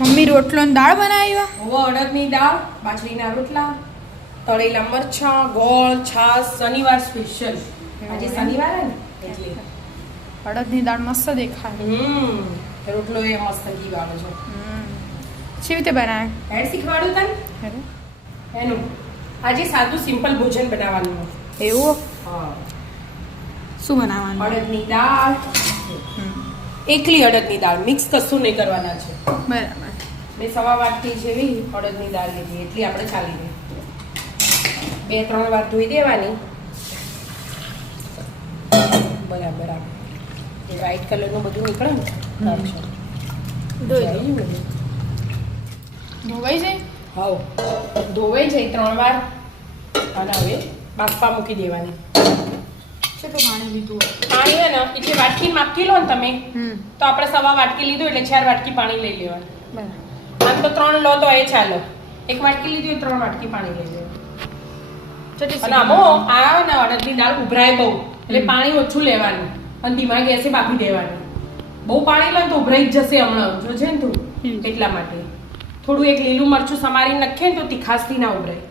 Mummy રોટલો ને દાળ બનાવ્યા. હવે અડદની દાળ, બાજરીના રોટલા, તળેલા મરચાં, ગોળ, છાશ, શનિવાર સ્પેશિયલ. આજે શનિવાર હે ને એટલે અડદની દાળ મસ્ત દેખાય. રોટલો એ મસ્ત ઘી વાળો છે. કેવી રીતે બનાવે? એડ શીખવાડું તને એનું. આજે સાદું સિમ્પલ ભોજન બનાવવાનું. એવું? હા. શું બનાવવાનું? અડદની દાળ, એકલી અડદની દાળ, મિક્સ કશું નહીં કરવાના છે. બરાબર. બે સવા વાટકી જેવી અડદની દાળ લીધી એટલી આપણે ચાલી ગઈ. 2-3 વાર ધોઈ દેવાની. બરાબર. એ વ્હાઈટ કલરનું બધું નીકળે ને ધોવાઈ જાય? હા, ધોવાઈ જાય 3 વાર. અને હવે બાફવા મૂકી દેવાની. કેટલું પાણી લીધું? પાણી હે ને એટલે વાટકી માપકી લો ને તમે તો આપણે સવા વાટકી લીધું એટલે 4 વાટકી પાણી લઈ લેવાનું. બરાબર. આમ તો 3 લો તો એ ચાલો. 1 વાટકી લીધી 3 વાટકી પાણી લઈ લેવાનું. અને આમાં આ ને અડદની દાળ ઉભરાય બહુ એટલે પાણી ઓછું લેવાનું અને ધીમા ગેસે બાફી દેવાનું. બહુ પાણી લો તો ઉભરાઈ જ જશે હમણાં જોજે ને તું. એટલા માટે થોડું એક લીલું મરચું સમારી નાખે ને તો તીખાસથી ના ઉભરાય.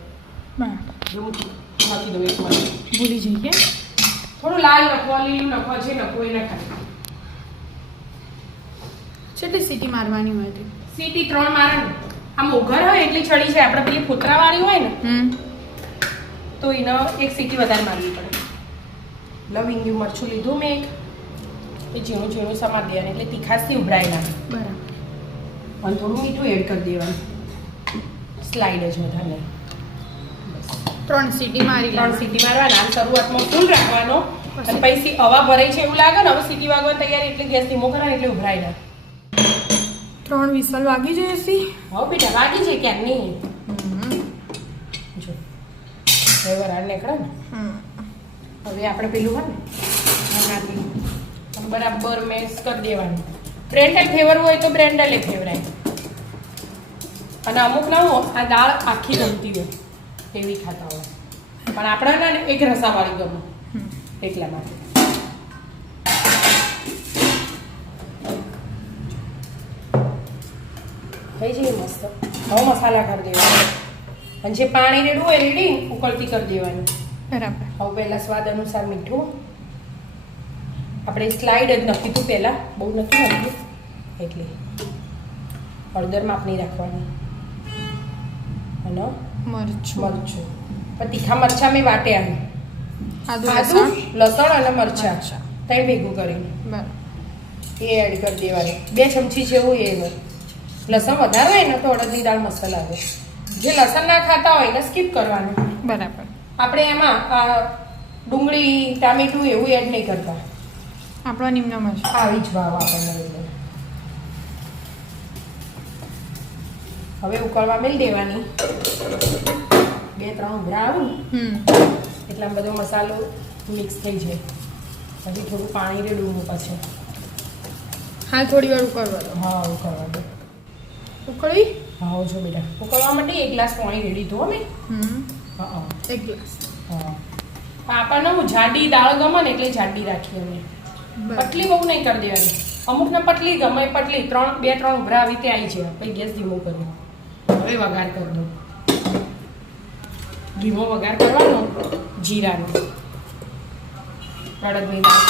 નાખી દો એક મરચું. ભૂલી જઈ કે થોડું લાલ નખવા, લીલું નખવા, જે નખવું એ નખાય. કેટલી સીટી મારવાની હોય છે? સીટી 3 મારે ને. આમ ઓઘર હોય એટલે ચડી જાય. આપણે પેલી ફોતરાવાળી હોય ને તો એને એક સીટી વધારે મારવી પડે. લવિંગનું મરચું લીધું મેં એક. એ ઝીણું ઝીણું સમાર દેવાનું એટલે તીખાસથી ઉભરાય ના. બરાબર. અને થોડું મીઠું એડ કરી દેવાનું. સ્લાઈડ જ વધારે. 3 સીટી મારી 3 સીટી મારવાના. આમ શરૂઆતમાં ફૂલ રાખવાનો અને પછી હવા ભરાઈ છે એવું લાગે ને હવે સીટી વાગવા તૈયાર એટલે ગેસ ધીમો કરવાનો એટલે ઉભરાય ના. 3 વિસલ વાગી જાય છે. હવે બેટા વાગી જાય ક્યાં નહીં. જો હવે વરાળ નીકળે ને હવે આપણે પેલું હોય ને નાખી બરાબર મેસ કરી દેવાનું. બ્રેન્ડલ ફેવરવું હોય તો બ્રેન્ડલે ફેવરાય. અને અમુક ના આ દાળ આખી ગમતી હોય એવી ખાતા હોય પણ આપણા ને એક રસાવાળી ગમે એટલા માટે. થઈ જાય મસ્ત. હવે મસાલા કરી દેવાના અને જે પાણી રેડવું હોય રેડી ઉકળતી કરી દેવાની. બરાબર. હવે પહેલાં સ્વાદ અનુસાર મીઠું. આપણે સ્લાઈડ જ નાખી હતું પહેલાં, બહુ નથી નાખ્યું એટલે હળદર માપની રાખવાની. અને મરચું પણ તીખા મરચાં મેં વાટ્યા. આદુ લસણ અને મરચાં 3 ભેગું કરીને એ એડ કરી દેવાની. 2 ચમચી જેવું એ લસણ વધારે હોય ને તો અડદની દાળ મસ્ત લાગે. જે લસણ ના ખાતા હોય એને સ્કીપ કરવાનું. બરાબર. આપણે એમાં ડુંગળી ટામેટું એવું એડ નહીં કરતા. આપણો નિમ્નમાં છે આવી જ ભાવ આપણને. હવે ઉકળવા મેળ દેવાની. 2-3 ઉભરા આવું ને એટલે બધો મસાલો મિક્સ થઈ જાય. પછી થોડું પાણી રેડવું પછી. હા, થોડી વાર ઉકળવા દો. હા, ઉકળવા દો. ઉકળી? હા, જો બેટા ઉકળવા માટે 1 ગ્લાસ પાણી રેડી દો અમે. હા, 1 ગ્લાસ. હા, આપણને હું જાડી દાળ ગમે ને એટલે જાડી રાખીએ અમે. પતલી બહુ નહીં કરી દેવાની. અમુકને પતલી ગમે, પતલી 2-3 ઉભરા આવી તે આવી જાય. પછી ગેસ ધીમો કર્યો. હવે વઘાર કરી દો. ધીમો વઘાર કરવાનો જીરાનો. અડદની દાળ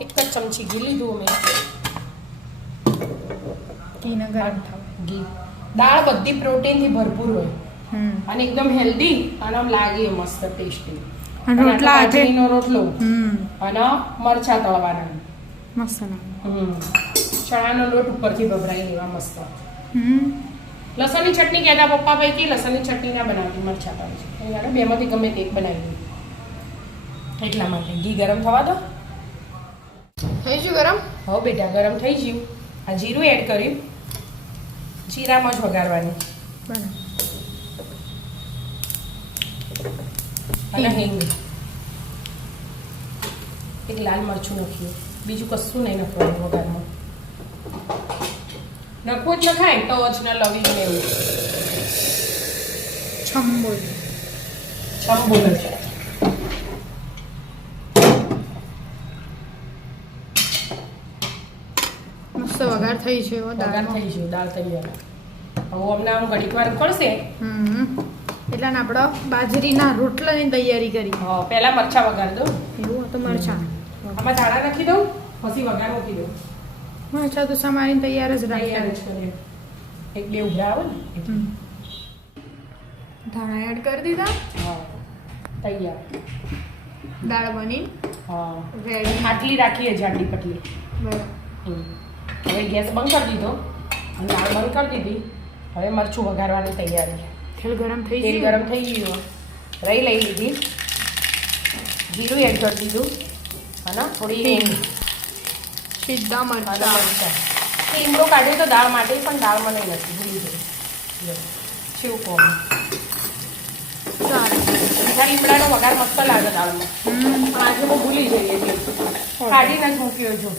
1 જ ચમચી ઘી લીધું અમે. ઘીને ગરમ થવા. ઘી દાળ બધી પ્રોટીનથી ભરપૂર હોય અને એકદમ હેલ્ધી અને આમ લાગે મસ્ત ટેસ્ટી. રોટલા બાજરીનો રોટલો અને મરચાં તળવાના મસ્ત. ચણાનો લોટ ઉપરથી ભભરાઈ લેવા મસ્ત. લસણની ચટણી કહેતા પપ્પા પૈકી લસણની ચટણી ના બનાવતી, મરચાં પાડી છે. બેમાંથી ગમે તે એક બનાવી દઉં એટલા માટે. ઘી ગરમ થવા દો. થઈ ગયું ગરમ? હવે બેટા ગરમ થઈ ગયું. આ જીરું એડ કર્યું. જીરામાં જ વઘારવાની. બરાબર. અને હિંગ. એક લાલ મરચું નાખ્યું. બીજું કશું નહીં નાખવાનું વઘારમાં. નખવું જ નખાય ટચ ને લવિંગ ને એવું. છંબોલ જ મસ્ત વઘાર થઈ છે એવો વઘાર દાળનો. થઈ ગયું દાળ તૈયાર. હવે અમને આમ ઘડીક વાર ઉકળશે. એટલે આપણે બાજરીના રોટલાની તૈયારી કરી. હા પહેલા મરચાં વઘાર દઉં. એવું તો મરચાં આમાં ધાણા નાખી દઉં પછી વઘાર મૂકી દઉં. મરચાં તો સમારીને તૈયાર જ તૈયાર રાખ્યા જ કરીએ. એક બે ઉભરા આવે ને એટલે. ધાણા એડ કરી દીધા. હા તૈયાર. દાળ બની હા રેડી. આટલી રાખીએ જાડી પટલી. બરાબર. હવે ગેસ બંધ કરી દીધો અને દાળ બંધ કરી દીધી. હવે મરચું વઘારવાની તૈયારી. તેલ ગરમ થઈ તેલ ગયું. ગરમ થઈ ગયું. રહી લઈ લીધી. જીરું એડ કરી દીધું અને થોડી હિંગ સીધા અને મરચાં. મરચાં. લીમડો કાઢ્યો તો દાળ માટે પણ દાળમાં નહીં નથી ભૂલી ગઈ. શું કોમ ચાલો. મીઠા લીમડાનો વઘાર મસ્ત લાગે દાળમાં. પણ આજે હું ભૂલી જઈ એટલે કાઢીને જ મૂક્યો છું.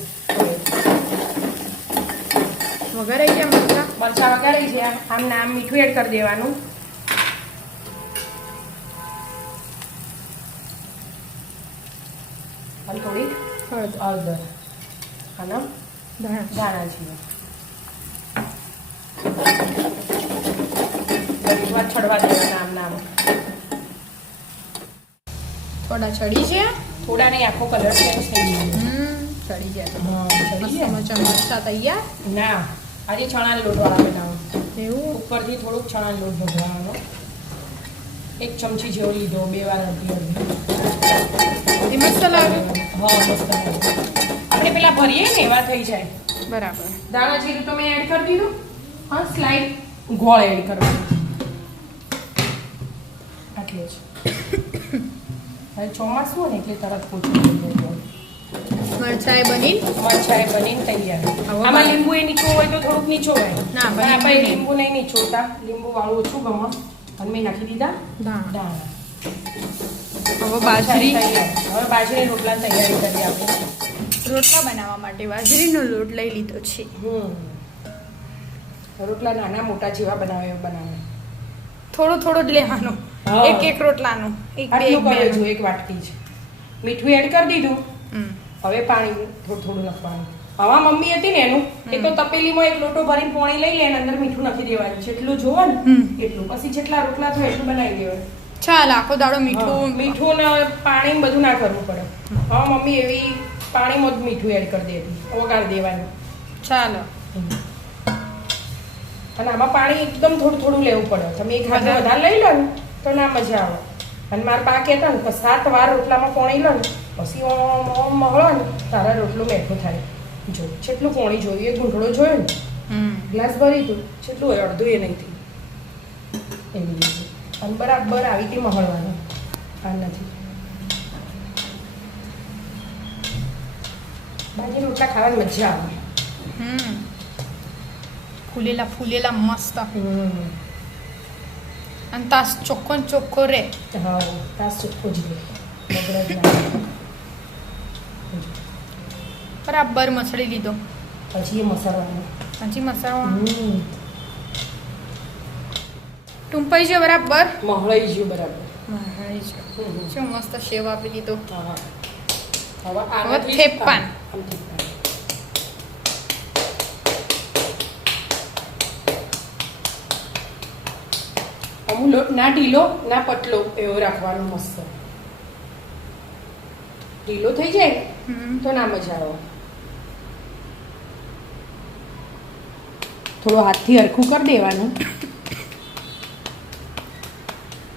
વઘારાઈ ગયા મરચાં. મરચાં વઘારી છે આમ ને આમ મીઠું એડ કરી દેવાનું. અને થોડી હળદર અને ધાણા જીરું. ઘડીક વાર છડવા દેવાના આમ ને આમ. થોડા ચડી છે. થોડા નહીં આખો કલર ચેન્જ થઈ ગયો. ચડી જાય. હા ચડી ગયા. મરચાં તૈયાર. ના આજે ચણા લોટવાળા બનાવો. એવું. ઉપરથી થોડુંક ચણા લોટ ભરવાનો. એક ચમચી જેવો લીધો 2 વાર અડધી એ મસ્ત લાગે. હા મસ્ત લાગે. આપણે પેલા ભરીએ ને એવા થઈ જાય. બરાબર. દાણા જીરું તો મેં એડ કરી દીધું. હા સ્લાઈડ ગોળ એડ કરવાનું. આટલે જ. હવે ચોમાસું હોય ને એટલે તરત પોચું થઈ જાય. મરચાં બની. મરચાં બનીને તૈયાર. હવે આમાં લીંબુ એ નીચું હોય તો થોડુંક નીચોવાય. ના, પણ આપણે નહીં. લીંબુ નહીં નીચોતા. લીંબુ વાળું ઓછું ગમે. અને મેં નાખી દીધા દાણા. દાણા. હવે બાજરી. તૈયાર. હવે બાજરી રોટલા તૈયારી કરીએ આપણે. રોટલા બનાવવા માટે બાજરીનો લોટ લઈ લીધો છે. રોટલા નાના મોટા જેવા બનાવે એવા બનાવે. થોડો થોડો જ લેવાનો. હા. એક રોટલાનો. એક બે આટલું એક કરે બે. જો એક વાટકી જ. મીઠું એડ કરી દીધું. હમ. હવે પાણી થોડું થોડું નાખવાનું. હવા મમ્મી હતી ને એનું એ તો તપેલીમાં એક લોટો ભરીને પાણી લઈ લે અને અંદર મીઠું નાખી દેવાનું. જેટલું જોવે ને એટલું. પછી જેટલા રોટલા થાય એટલું બનાવી દેવાનું. ચાલ આખો દાડો હા, મીઠું. મીઠું ને પાણી બધું ના કરવું પડે. હા મમ્મી એવી પાણીમાં જ મીઠું એડ કરી દેતી. ઓગાળી દેવાનું. ચાલો. અને આમાં પાણી એકદમ થોડું થોડું લેવું પડે. તમે એક હાથ વધારે લઈ લો ને તો ના મજા આવે. અને મારા બા કહેતા ને તો 7 વાર રોટલામાં પાણી લો ને પછી ઓમ ઓમ મહળો ને તારા રોટલો મેઠો થાય. જો જેટલું પાણી જોયું એ ગુંઠળો જોયો ને ગ્લાસ ભરી તું જેટલું હોય અડધું એ નહીં થયું એવી રીતે. અને બરાબર આવી હતી મહળવાનું. આ નથી બાજરી રોટલા ખાવાની મજા આવે. ફૂલેલા ફૂલેલા મસ્ત. અને તાસ ચોખ્ખો ને ચોખ્ખો રે. હા તાસ ચોખ્ખો જ રહે. બગડે જ ના. બરાબર મસળી લીધો. પછી એ મસાલાનો પછી મસાલો ટૂંપાઈ છે બરાબર. મહળાઈ ગયું બરાબર. શું મસ્ત સેવ આપી દીધો. હા હવે હવે આનાથી થેપાન. આમ થેપાન. અમુક લોટ ના ઢીલો ના પતલો એવો રાખવાનો મસ્ત. ઢીલો થઈ જાય તો ના મજા આવે. થોડો હાથથી હરખું કરી દેવાનું.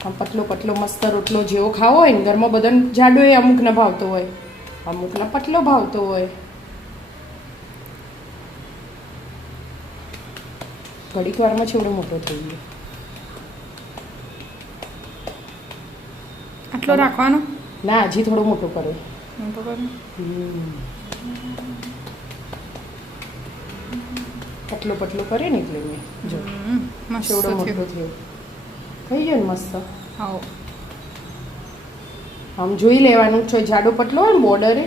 આમ પતલો પતલો મસ્ત રોટલો જેવો ખાવો હોય ને ઘરમાં બધાને જાડો એ અમુકને ભાવતો હોય અમુકને પતલો ભાવતો હોય. ઘડીક વારમાં છેવડો મોટો થઈ ગયો. આટલો રાખવાનો. ના હજી થોડો મોટો કરો. મોટો કરું. પતલો પતલો કરે ને એટલે મેં જો મસ્ત છેવડો મોટો થયો. થયો. થઈ ગયો ને મસ્ત. આવો. આમ જોઈ લેવાનું છે જાડો પતલો હોય ને બોર્ડરે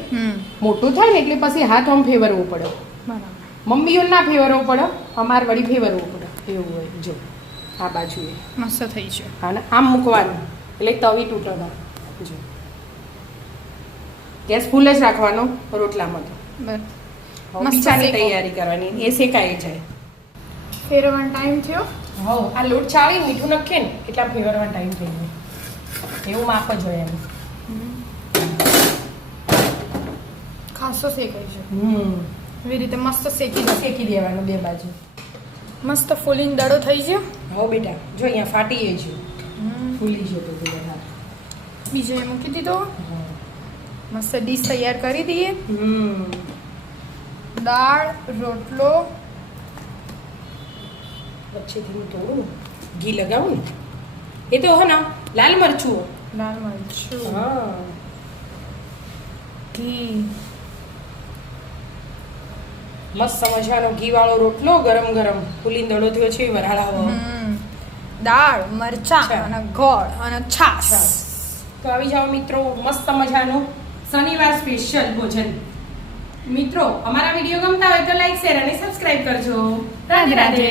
મોટો થાય ને એટલે પછી હાથ આમ ફેરવવો પડે. બરાબર. મમ્મીઓ ના ફેરવવો પડે અમાર વળી ફેરવવો પડે એવું હોય. જો આ બાજુએ મસ્ત થઈ છે. અને આમ મૂકવાનું એટલે તવી તૂટે ના. જો ગેસ ફૂલ જ રાખવાનો રોટલામાં તો. બસ મસ્ત બીજાની શેકો. તૈયારી કરવાની એ શેકાઈ જાય. ફેરવવાનો ટાઈમ થયો. હો આ લોટ ચાળી મીઠું નાખીએ ને એટલે આ ફેરવવાનો ટાઈમ થઈ જાય. એવું માપ જ હોય એમ. ખાસો શેકાઈ છે. એવી રીતે મસ્ત શેકી દેવાનું બે બાજુ. મસ્ત ફૂલીને દડો થઈ ગયો. હો બેટા જો અહીંયા ફાટી ગઈ છે, ફૂલી છે તો બધા. બીજો એ મૂકી દીધો. મસ્ત ડીશ તૈયાર કરી દઈએ. દાળ, રોટલો, વચ્ચેથી હું થોડું ઘી લગાવું ને એ તો હો ને લાલ મરચું. લાલ મરચું, હા ઘી. મસ્ત મજાનો ઘી વાળો રોટલો ગરમ ગરમ ફૂલીને દડો થયો છે વરાળાવો. દાળ, મરચાં અને ગોળ અને છાશ. તો આવી જાઓ મિત્રો, મસ્ત મજાનું શનિવાર સ્પેશિયલ ભોજન. મિત્રો અમારા વિડીયો ગમતા હોય તો લાઈક શેર અને સબસ્ક્રાઇબ કરજો. રાધે રાધે.